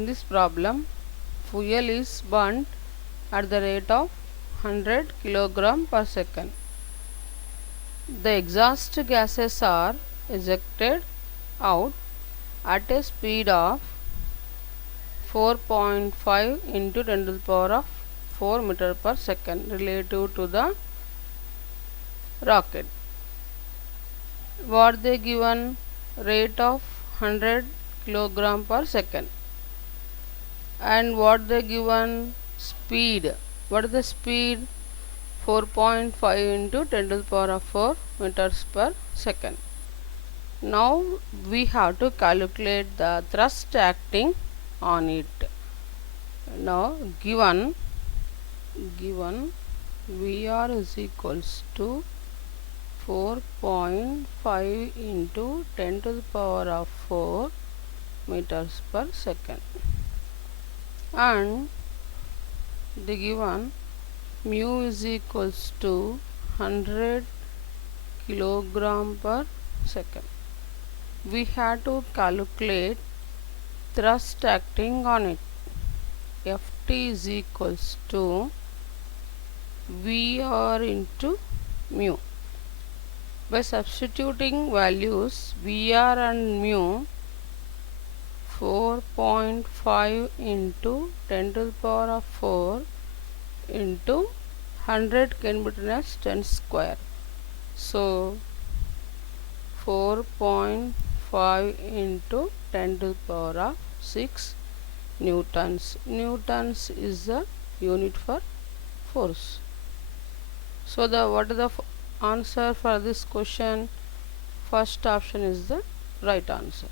In this problem, fuel is burnt at the rate of 100 kg per second. The exhaust gases are ejected out at a speed of 4.5 into 10 to the power of 4 meter per second relative to the rocket. What they given rate of 100 kg per second, and what they given speed. What is the speed? 4.5 into 10 to the power of 4 meters per second. Now we have to calculate the thrust acting on it. Now given Vr is equals to 4.5 into 10 to the power of 4 meters per second, and the given mu is equals to 100 kilogram per second. We have to calculate thrust acting on it. Ft is equals to Vr into mu. By substituting values Vr and mu, 4.5 into 10 to the power of 4 into 100 can be written as 10 square. So 4.5 into 10 to the power of 6 newtons. Newtons is the unit for force. So what is the answer for this question? First option is the right answer.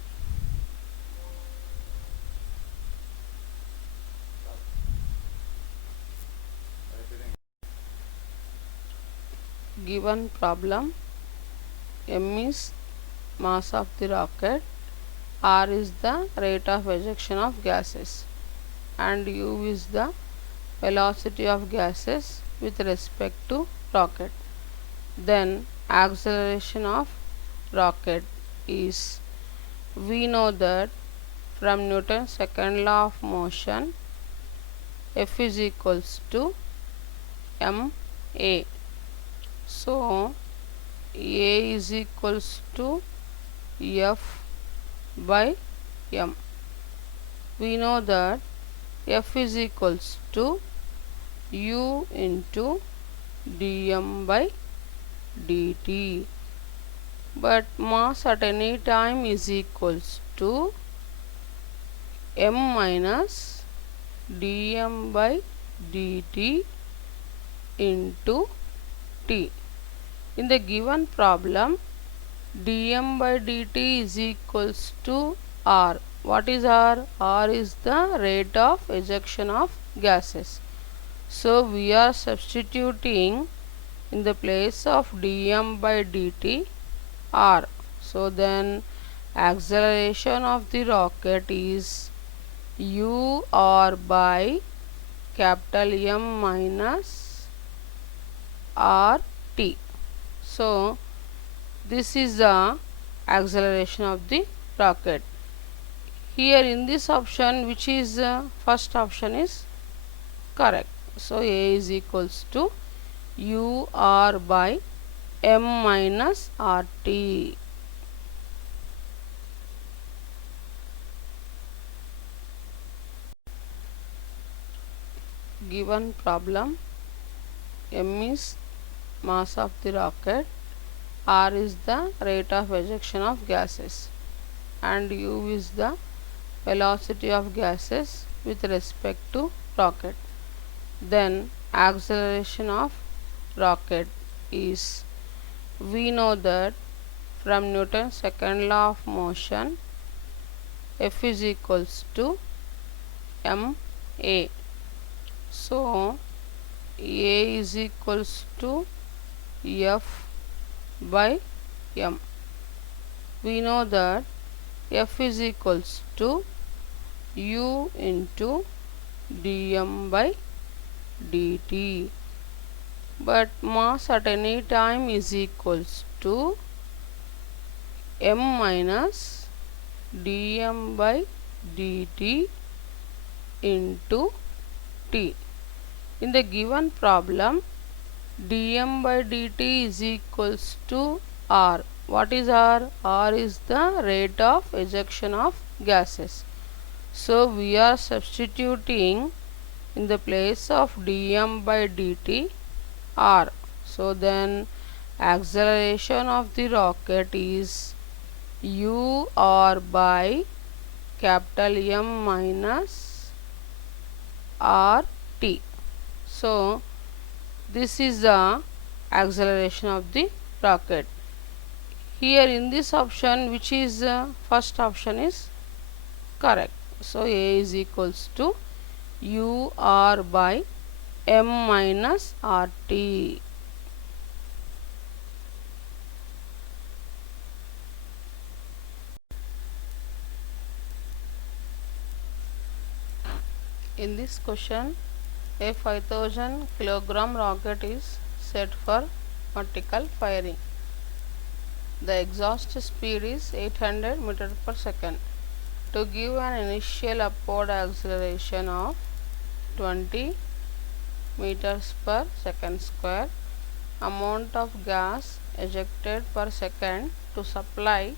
Given problem, m is mass of the rocket, r is the rate of ejection of gases, and u is the velocity of gases with respect to rocket. Then acceleration of rocket is, we know that from Newton's second law of motion, F is equals to ma. So a is equals to F by m. We know that F is equals to u into dm by dt, but mass at any time is equals to m minus dm by dt into t. In the given problem, dm by dt is equals to r. What is r? R is the rate of ejection of gases. So we are substituting in the place of dm by dt r. So then acceleration of the rocket is ur by capital M minus rt. So this is the acceleration of the rocket. Here in this option, which is first option is correct. So A is equals to ur by m minus rt. Given problem, m is mass of the rocket, r is the rate of ejection of gases, and u is the velocity of gases with respect to rocket. Then acceleration of rocket is, we know that from Newton's second law of motion, F is equals to ma. So a is equals to F by m. We know that F is equals to u into dm by dt, but mass at any time is equals to m minus dm by dt into t. In the given problem, dm by dt is equals to r. What is r? R is the rate of ejection of gases. So we are substituting in the place of dm by dt r. So then acceleration of the rocket is u r by capital M minus r t. So this is the acceleration of the rocket. Here in this option, which is first option is correct. So A is equals to u r by M minus r t. In this question, a 5000 kilogram rocket is set for vertical firing. The exhaust speed is 800 meters per second. To give an initial upward acceleration of 20 meters per second square, amount of gas ejected per second to supply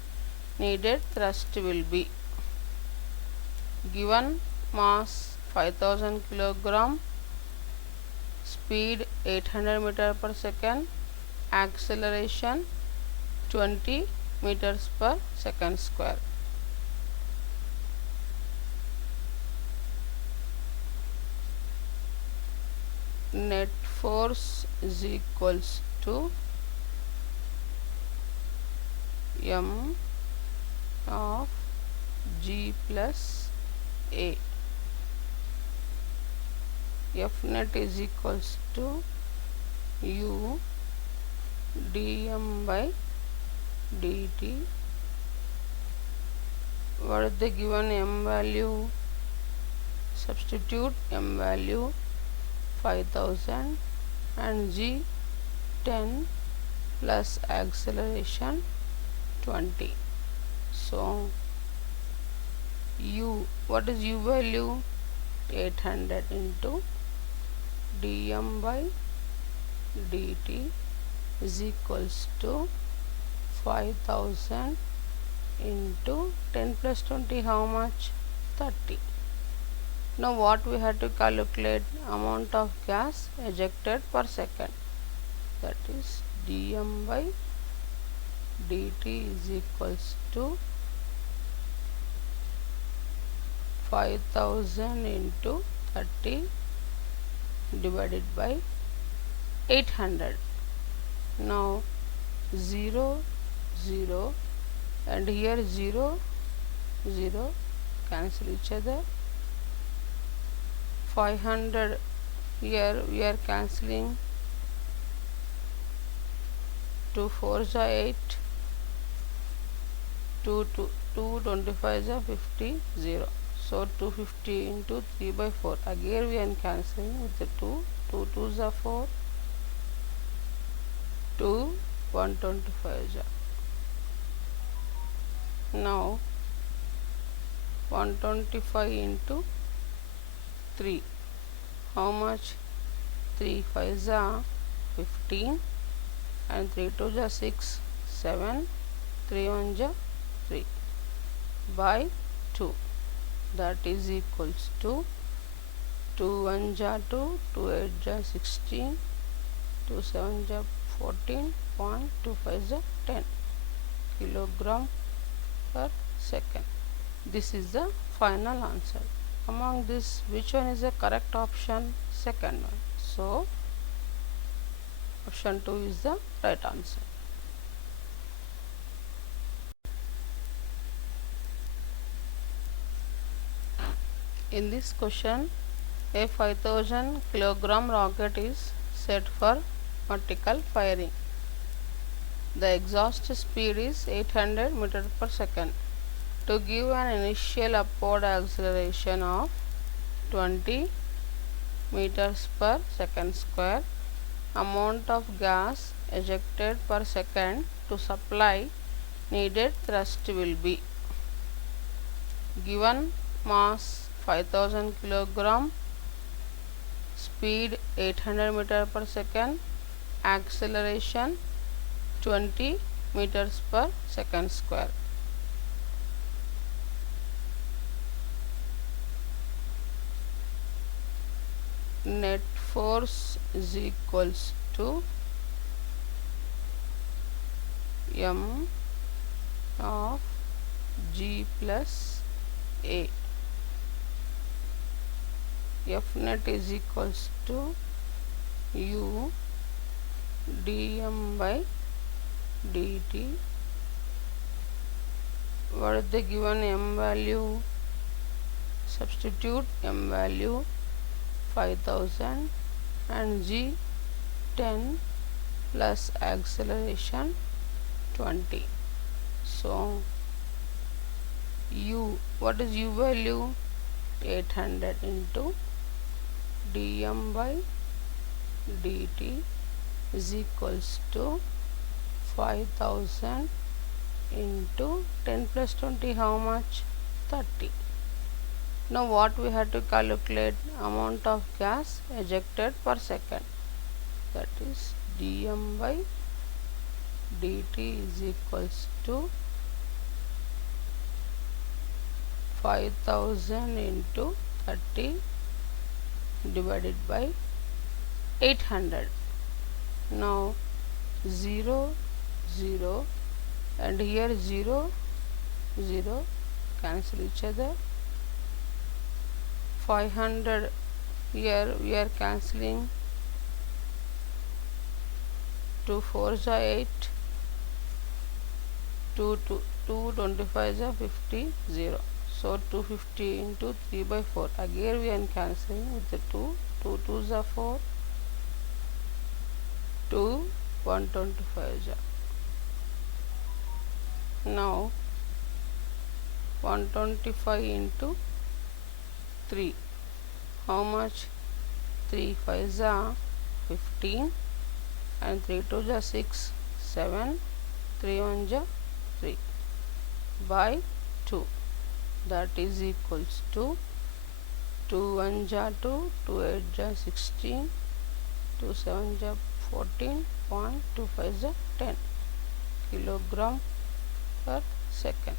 needed thrust will be. Given mass 5000 kilogram, speed 800 meters per second, acceleration 20 meters per second square. Net force is equals to m of g plus a. F net is equals to u dm by dt. What is the given m value? Substitute m value 5000 and g 10 plus acceleration 20. So u, what is u value? 800 into dm by dt is equals to 5000 into 10 plus 20, how much? 30. Now what we have to calculate? Amount of gas ejected per second, that is dm by dt is equals to 5000 into 30 divided by 800. Now 0 0 and here 0 0 cancel each other. 500 here we are cancelling. 2 4s are 8, 2 25s are 50, 0. So 250 into 3 by 4. Again we are cancelling with the 2. 2 2s are 4. 2 125s are. Now 125 into 3. How much? 3 5s are 15 and 3 2s are 6, 7, 3 1s are 3 by 2. That is equals to 2 1s are 2, 2 8s are 16, 2 7s are 14.25s are 10 kilogram per second. This is the final answer. Among this, which one is the correct option? Second one. So option 2 is the right answer. In this question, a 5000 kilogram rocket is set for vertical firing. The exhaust speed is 800 meters per second. To give an initial upward acceleration of 20 meters per second square, amount of gas ejected per second to supply needed thrust will be. Given mass 5000 kilogram, speed 800 meter per second, acceleration 20 meters per second square. Net force is equals to m of g plus a. F net is equals to u dm by dt. What is the given m value? Substitute m value 5000 and g 10 plus acceleration 20. So u, what is u value? 800 into dm by dt is equals to 5000 into 10 plus 20, how much? 30. Now what we have to calculate? Amount of gas ejected per second, that is dm by dt is equals to 5000 into 30 divided by 800. Now 0 0 and here 0 0 cancel each other. 500 here we are cancelling. 2 4s are 8, 2 25s are 50, 0. So 250 into 3 by 4. Again we are cancelling with the 2. 2 2s are 4, 2 125s are. Now 125 into 3, how much? 3 5s are 15 and 3 2s are 6 7, 3 1s are 3 by 2, that is equals to 2 1s are 2, 2 8s are 16, 2 7s are 14.25s are 10 kilogram per second.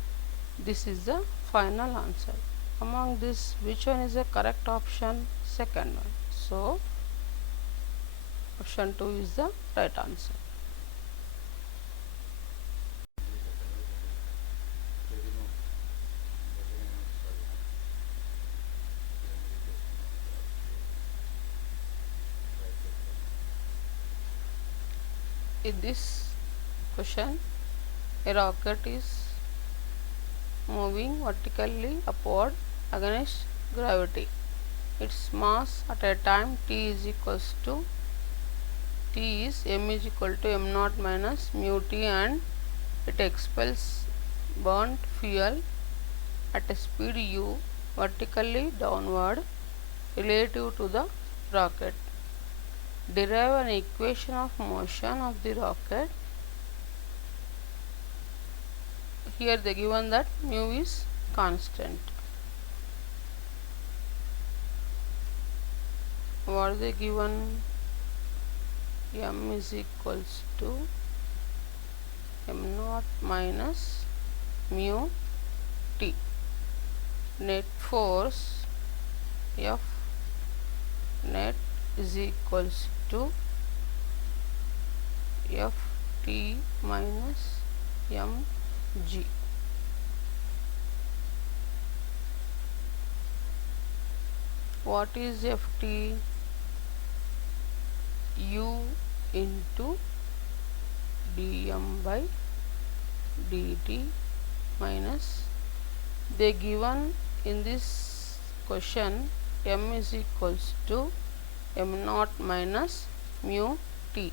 This is the final answer. Among this, which one is the correct option? Second one. So option 2 is the right answer. In this question, a rocket is moving vertically upward against gravity. Its mass at a time t is equals to t is m is equal to m naught minus mu t, and it expels burnt fuel at a speed u vertically downward relative to the rocket. Derive an equation of motion of the rocket. Here they given that mu is constant. What they given? M is equals to m naught minus mu t. Net force F net is equals to Ft minus mg. What is Ft? U into dm by dt minus, they given in this question m is equals to m naught minus mu t.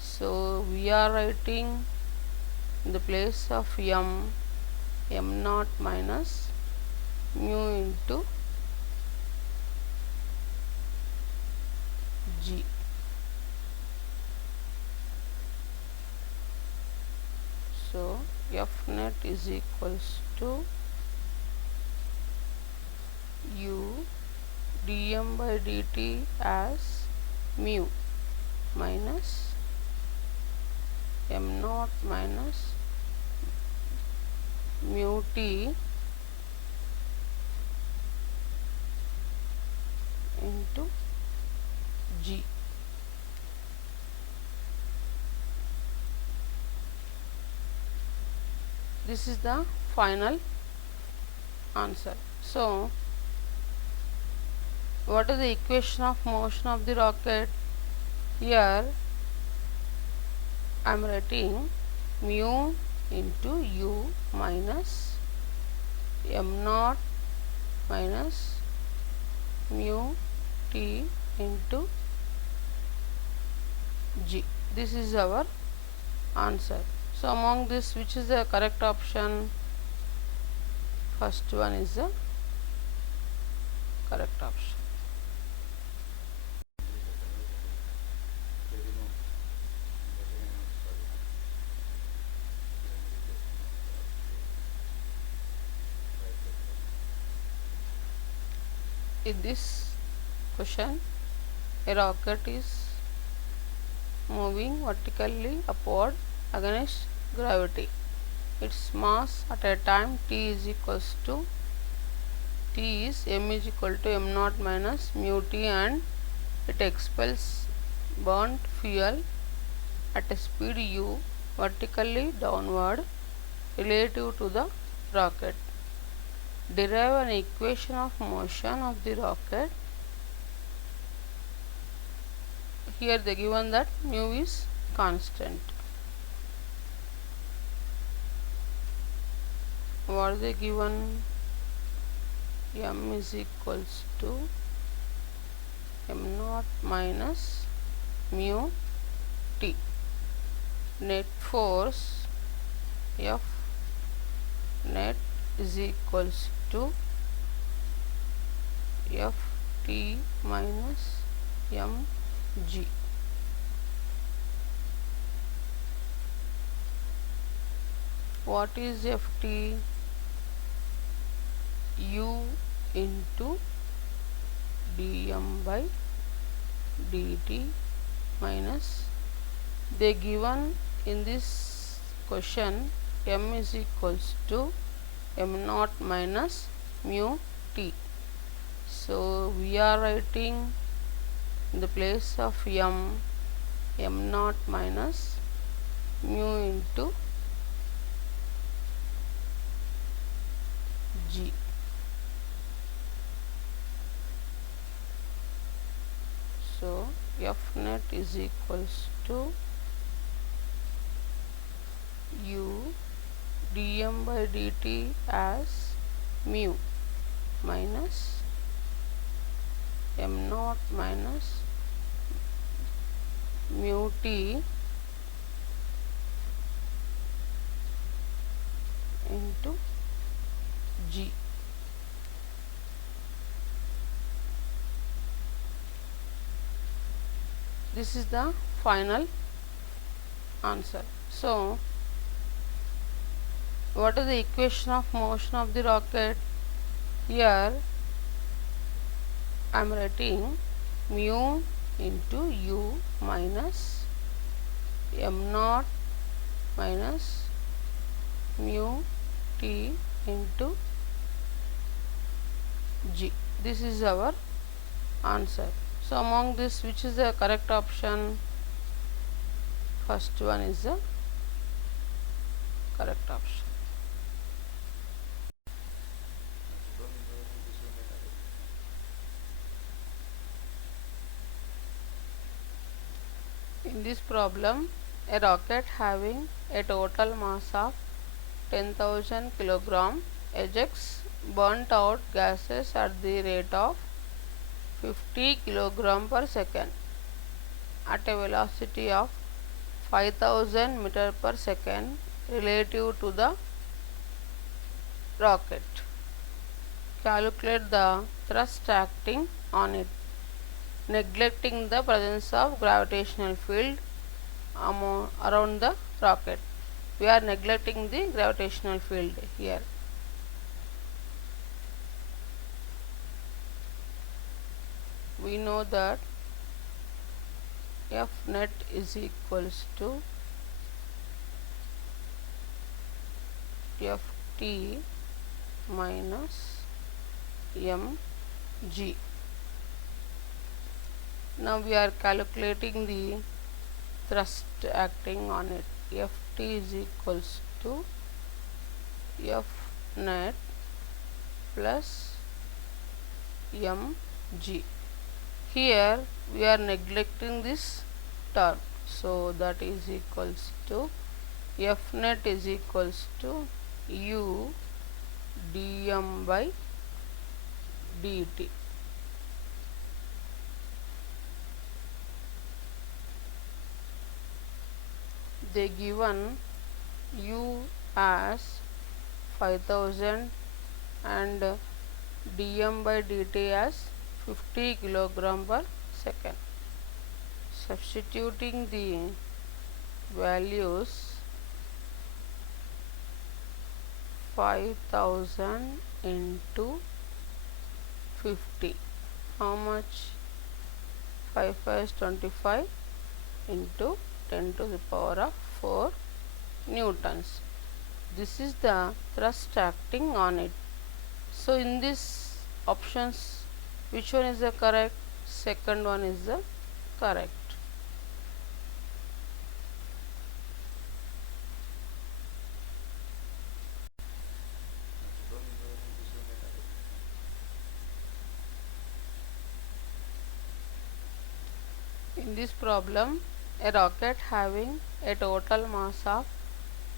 So we are writing in the place of m naught minus mu into g. So F net is equals to u dm by dt as mu minus m naught minus mu t into g. This is the final answer. So, what is the equation of motion of the rocket? Here I am writing mu into u minus m naught minus mu t into g. This is our answer. So, among this, which is the correct option? First one is the correct option. In this question, a rocket is moving vertically upward against gravity. Its mass at a time t is equals to t is m is equal to m naught minus mu t, and it expels burnt fuel at a speed u vertically downward relative to the rocket. Derive an equation of motion of the rocket. Here they given that mu is constant. What are they given? M is equals to m naught minus mu t. Net force F net is equals to Ft minus mg. What is Ft? U into dm by dt minus, they given in this question m is equals to m naught minus mu t. So, we are writing in the place of m naught minus mu into g. So, F net is equals to u dm by dt as mu minus m naught minus mu t into g. This is the final answer. So, what is the equation of motion of the rocket? Here I am writing mu into u minus m naught minus mu t into g. This is our answer. So, among this, which is the correct option? First one is the correct option. In this problem, a rocket having a total mass of 10,000 kg ejects burnt out gases at the rate of 50 kg per second at a velocity of 5000 meter per second relative to the rocket. Calculate the thrust acting on it, neglecting the presence of gravitational field around the rocket. We are neglecting the gravitational field here. we know that F net is equals to Ft minus mg. Now we are calculating the thrust acting on it. Ft is equals to F net plus mg. Here we are neglecting this term, so that is equals to F net is equals to u dm by dt. They given u as 5000 and dm by dt as 50 kilogram per second. Substituting the values 5000 into 50, how much? 5 5 is 25 into 10 to the power of 4 newtons. This is the thrust acting on it. So in these options, which one is the correct? Second one is the correct. In this problem, a rocket having a total mass of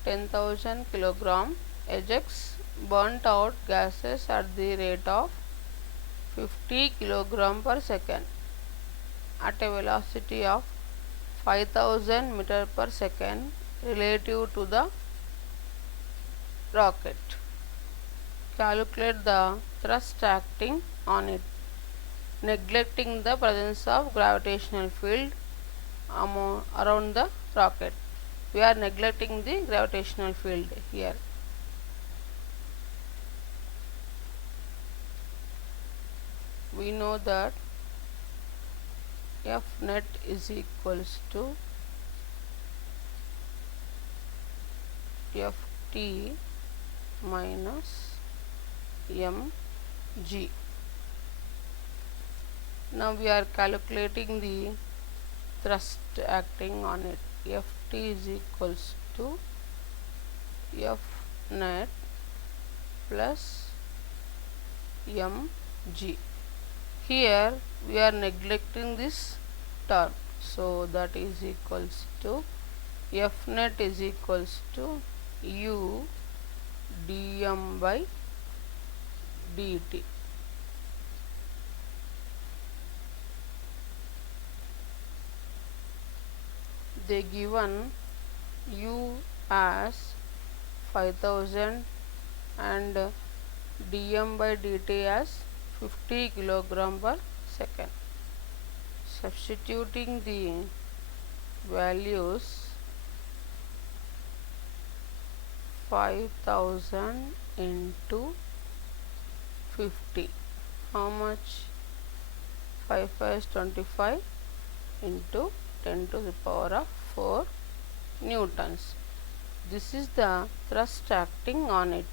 10,000 kilogram ejects burnt out gases at the rate of 50 kilogram per second at a velocity of 5000 meter per second relative to the rocket. Calculate the thrust acting on it, neglecting the presence of gravitational field around the rocket. We are neglecting the gravitational field here. We know that F net is equals to Ft minus mg. Now we are calculating the thrust acting on it. Ft is equals to F net plus mg. Here we are neglecting this term, so that is equals to F net is equals to u dm by dt. They given u as 5000 and dm by dt as 50 kilogram per second. Substituting the values 5000 into 50, how much? 5 5 is 25 into 10 to the power of 4 newtons. This is the thrust acting on it.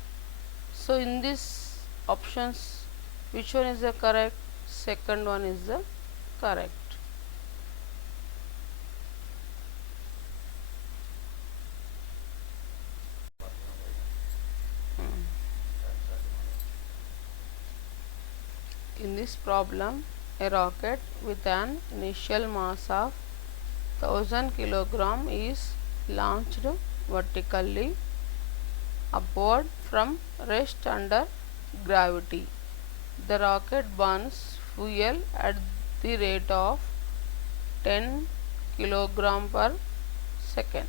So in these options, which one is the correct? Second one is the correct. In this problem, a rocket with an initial mass of 1000 kilogram is launched vertically upward from rest under gravity. The rocket burns fuel at the rate of 10 kilogram per second.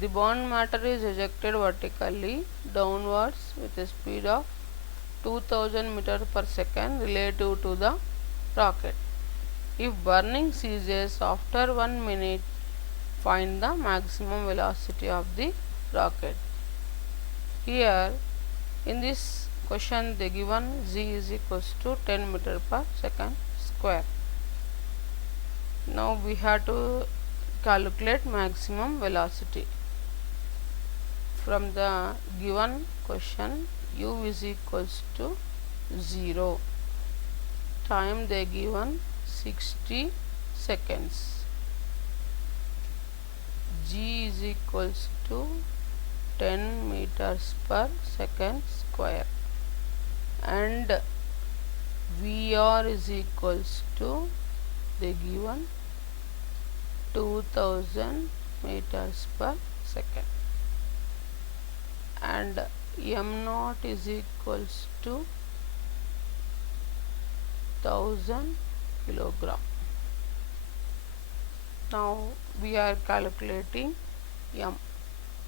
The burnt matter is ejected vertically downwards with a speed of 2000 meters per second relative to the rocket. If burning ceases after 1 minute, find the maximum velocity of the rocket. Here in this question they given z is equals to 10 meter per second square. Now we have to calculate maximum velocity. From the given question, u is equals to 0. Time they given 60 seconds. G is equals to 10 meters per second square, and VR is equals to the given 2000 meters per second, and m naught is equals to 1000 kilogram. Now we are calculating m.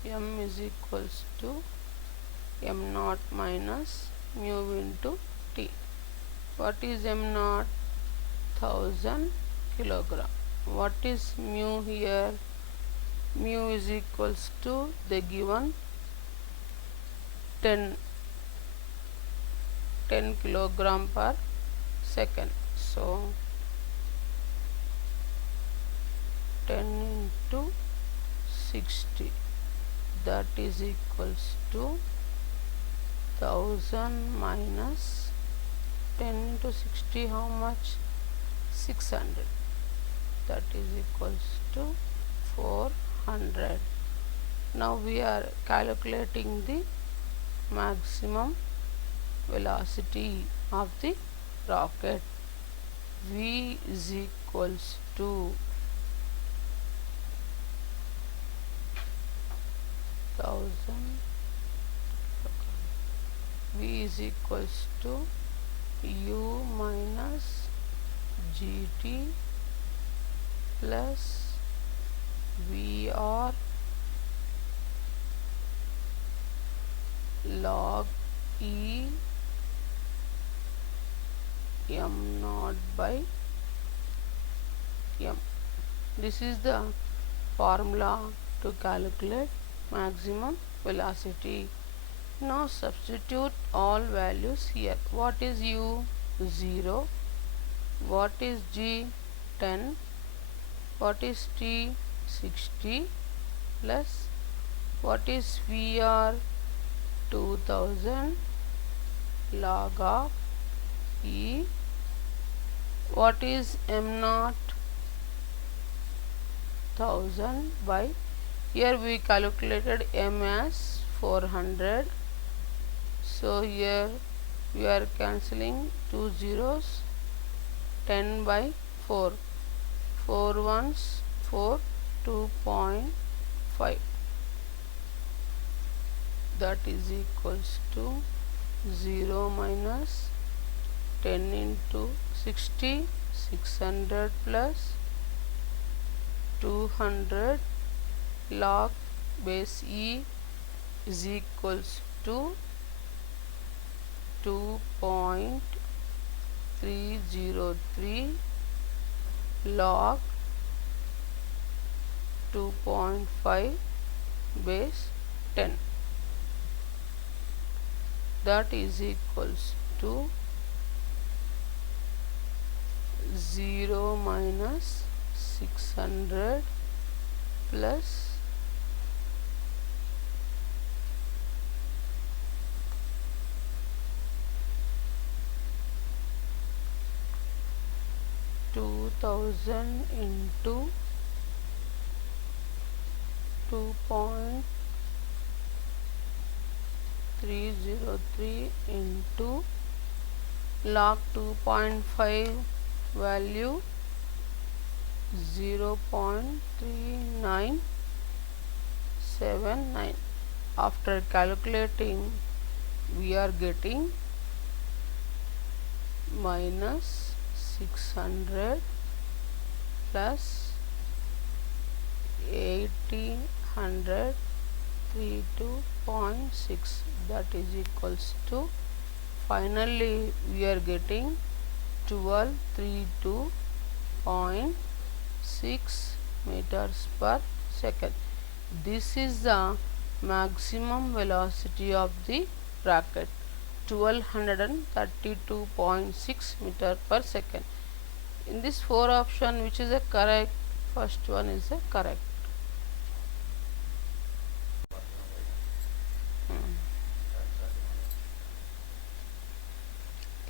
M is equals to m naught minus mu into t. What is m naught? 1000 kilogram. What is mu here? Mu is equals to the given 10 kilogram per second. So 10 into 60, that is equals to 1000 minus 10 into 60, how much? 600. That is equals to 400. Now we are calculating the maximum velocity of the rocket. V is equals to 1000. V is equals to u minus gt plus VR log E m naught by m. This is the formula to calculate maximum velocity. Now substitute all values here. What is u? 0. What is g? 10. What is t? 60 plus what is VR? 2000 log of E. What is m naught? 1000 by, here we calculated m as 400, so here we are cancelling 2 zeros. 10 by 4, 4 ones 4, 2.5, that is equals to 0 minus 10 into 60, 600 plus 200 log base E is equals to 2.303 log 2.5 base 10, that is equals to 0 minus 600 plus 2000 into 2.303 into log 2.5 value 0.3979. After calculating, we are getting minus 600 plus 1800 32.6, that is equals to, finally we are getting 1232.6 meters per second. This is the maximum velocity of the rocket, 1232.6 meter per second. In this 4 option, which is a correct? First one is a correct.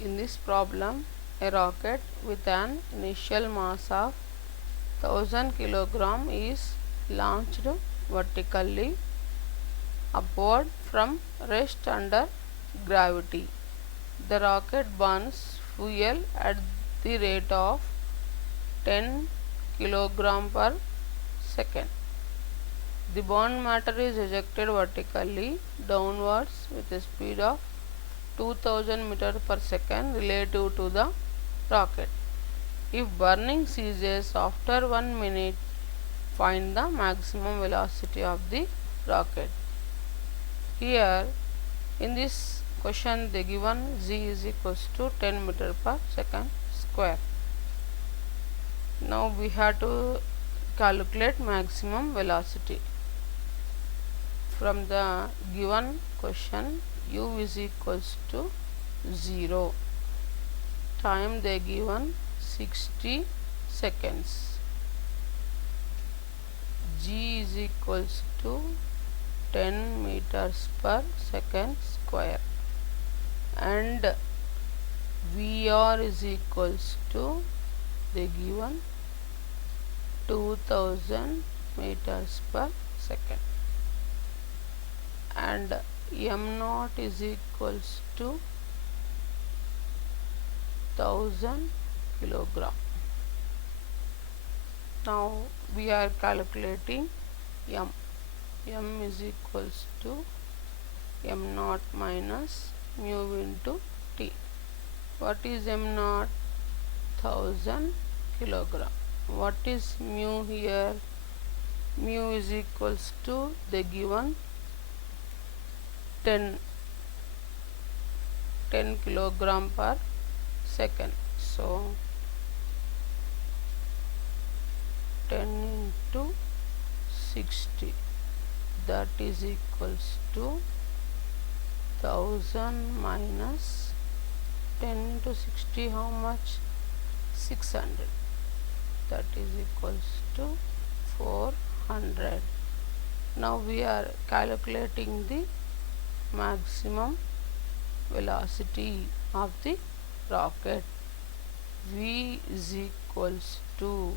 In this problem, a rocket with an initial mass of 1000 kg is launched vertically upward from rest under gravity. The rocket burns fuel at the rate of 10 kg per second. The burnt matter is ejected vertically downwards with a speed of 2000 meters per second relative to the rocket. If burning ceases after 1 minute, find the maximum velocity of the rocket. Here in this question they given z is equals to 10 meter per second square. Now we have to calculate maximum velocity. From the given question, u is equals to 0. Time they given 60 seconds. G is equals to 10 meters per second square, and VR is equals to the given 2000 meters per second, and m naught is equals to 1000 kilogram. Now we are calculating m. M is equals to m naught minus mu into t. What is m naught? 1000 kilogram. What is mu here? Mu is equals to the given 10 kilogram per second. So 10 into 60, that is equals to 1000 minus 10 into 60, how much? 600. That is equals to 400. Now we are calculating the maximum velocity of the rocket. V is equals to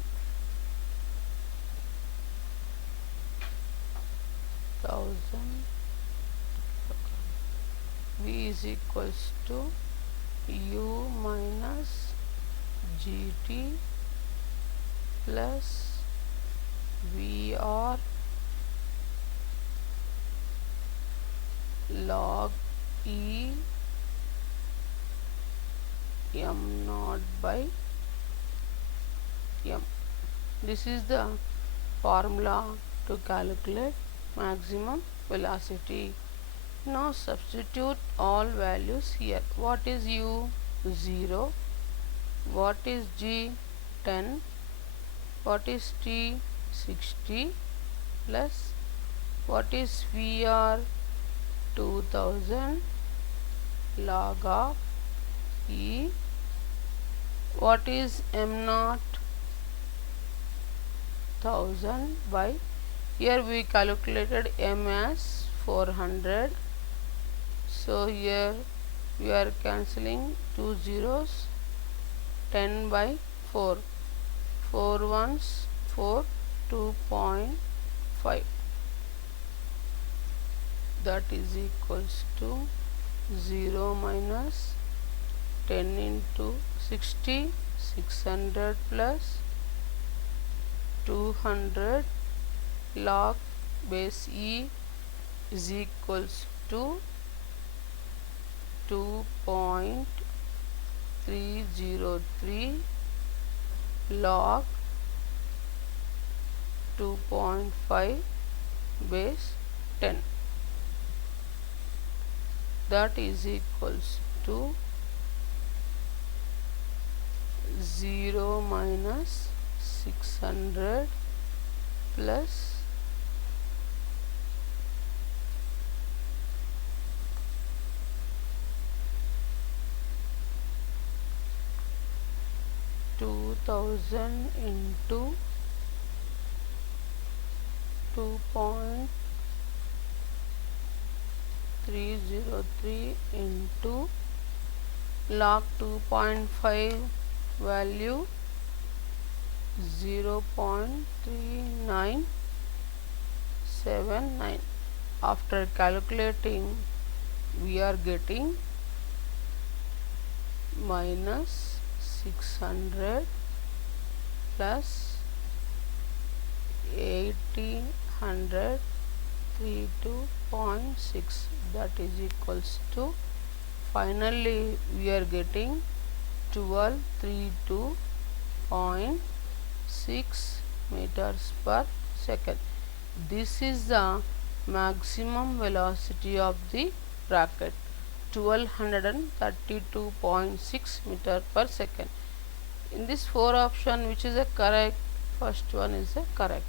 1000. V is equals to u minus gt plus VR log E m naught by m. This is the formula to calculate maximum velocity. Now substitute all values here. What is u? 0. What is g? 10. What is t? 60 plus what is VR? 2000 log of E. What is m naught? 1000 by, here we calculated m as 400, so here we are cancelling 2 zeros. 10 by 4, 4 ones 4, 2.5, that is equals to 0 minus 10 into 60, 600 plus 200 log base E is equals to 2.303 log 2.5 base 10, that is equals to 0 minus 600 plus 2000 1000 into 2.303 into log 2.5 value 0.3979. After calculating, we are getting minus 600 plus 1800 32.6, that is equals to, finally we are getting 1232.6 meters per second. This is the maximum velocity of the rocket, 1232.6 meter per second. In this four option, which is a correct? First one is a correct.